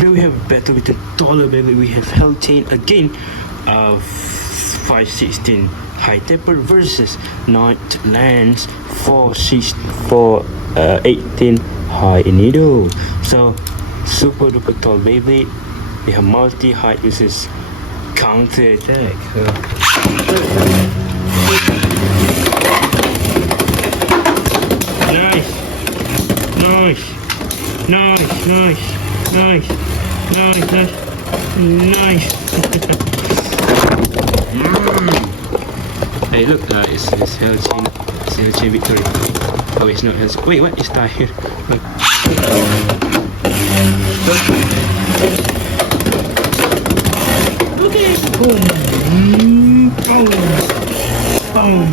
Here we have a battle with the taller Beyblade. We have Hellschain again of 516 High Temper versus Night Lance 418 High Needle. So super duper tall Beyblade. We have multi height. This is counter attack. Nice. Hey, look, it's Hellschain. It's Hellschain victory. Oh, it's not Hellschain. Wait, what? It's tied here. Look. Okay. Boom. Boom. Boom.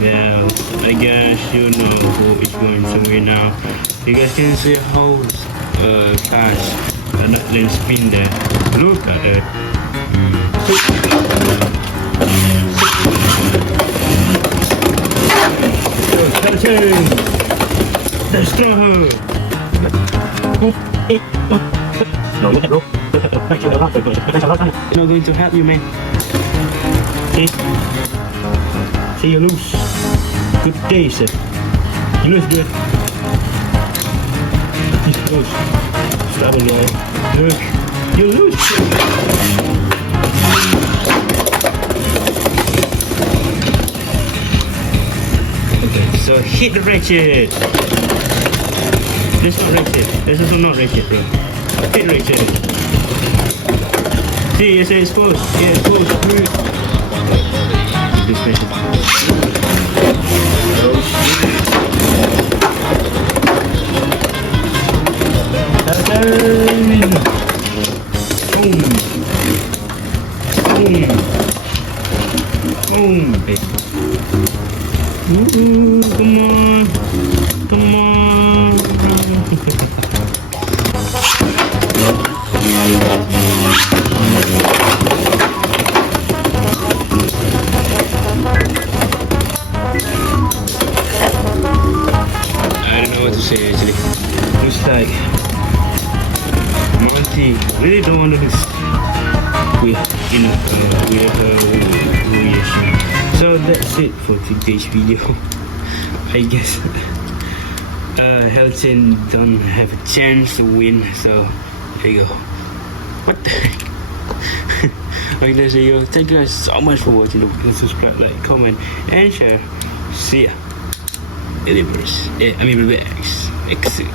Well, I guess you know who is going somewhere now. You guys can see how fast that lens spin there. Look at it. Hellschain! Destroy her! No, look at not going to help you, man. See, you lose. Good day, sir. You lose good. You lose. Stop it, boy. Look. You lose. Okay, so hit the ratchet. This is not ratchet. This is not ratchet, bro. Hit ratchet. See, you say it's close. Yeah, it's close. This mission. Boom. Come on. I don't know what to say actually. Looks like Monty really don't want to lose with reaction. So that's it for today's video. I guess Hellschain don't have a chance to win, so there you go. What the heck? Okay, there you go. Thank you guys so much for watching. Don't forget to subscribe, like, comment, and share. See ya. Believers. I mean, relax. Exit.